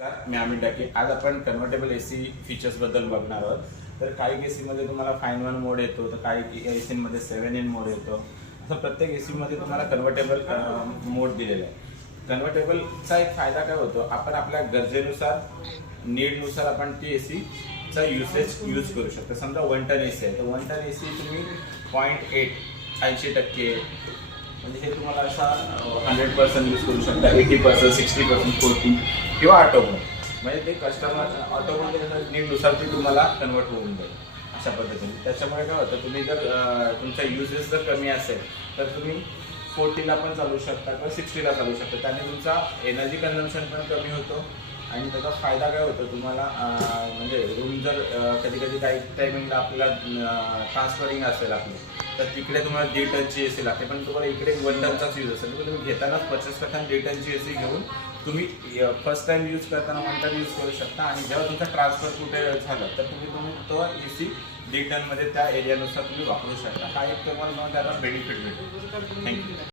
मी अमित डाके. आज आपण convertible AC features बद्दल बघणार आहोत. तर काही एसीमध्ये तुम्हाला फाईन वन मोड येतो, तर काही एसीमध्ये 7 in मोड येतो. असं प्रत्येक एसीमध्ये तुम्हाला कन्व्हर्टेबल मोड दिलेला आहे. कन्व्हर्टेबलचा एक फायदा काय होतो, आपण आपल्या गरजेनुसार नीडनुसार आपण ती एसीचा यूज करू शकतो. समजा 1 टन एसी आहे, तर 1 टन एसी तुम्ही 0.8 80% म्हणजे हे तुम्हाला असा 100% यूज करू शकता, 80%, 60%, 40 किंवा ऑटो मोड. म्हणजे ते कस्टमर ऑटो मोड नीडनुसार ते तुम्हाला कन्वर्ट होऊन जाईल अशा पद्धतीने. त्याच्यामुळे काय होतं, तुम्ही जर तुमचा युजेस जर कमी असेल तर तुम्ही 40ला पण चालू शकता किंवा 60ला चालू शकता. त्याने तुमचा एनर्जी कन्झम्पशन पण कमी होतो आणि त्याचा फायदा काय होतो तुम्हाला, म्हणजे रूम जर कधी कधी काही टायमिंगला आपल्याला ट्रान्सफरिंग असेल आपली, तर तिकडे तुम्हाला 1.5 टनची एसी लागते, पण तुम्हाला इकडे 1 टनचाच यूज असेल. तुम्ही घेतानाच 50 करताना 1.5 टनची एसी घेऊन तुम्ही फर्स्ट टाइम यूज करताना 1 टन यूज करू शकता आणि जेव्हा तुमचा ट्रान्सफर कुठे झालं तर तुम्ही तो एसी 1.5 टनमध्ये त्या एरियानुसार तुम्ही वापरू शकता. हा एक तुम्हाला त्याला बेनिफिट भेटतो. थँक्यू.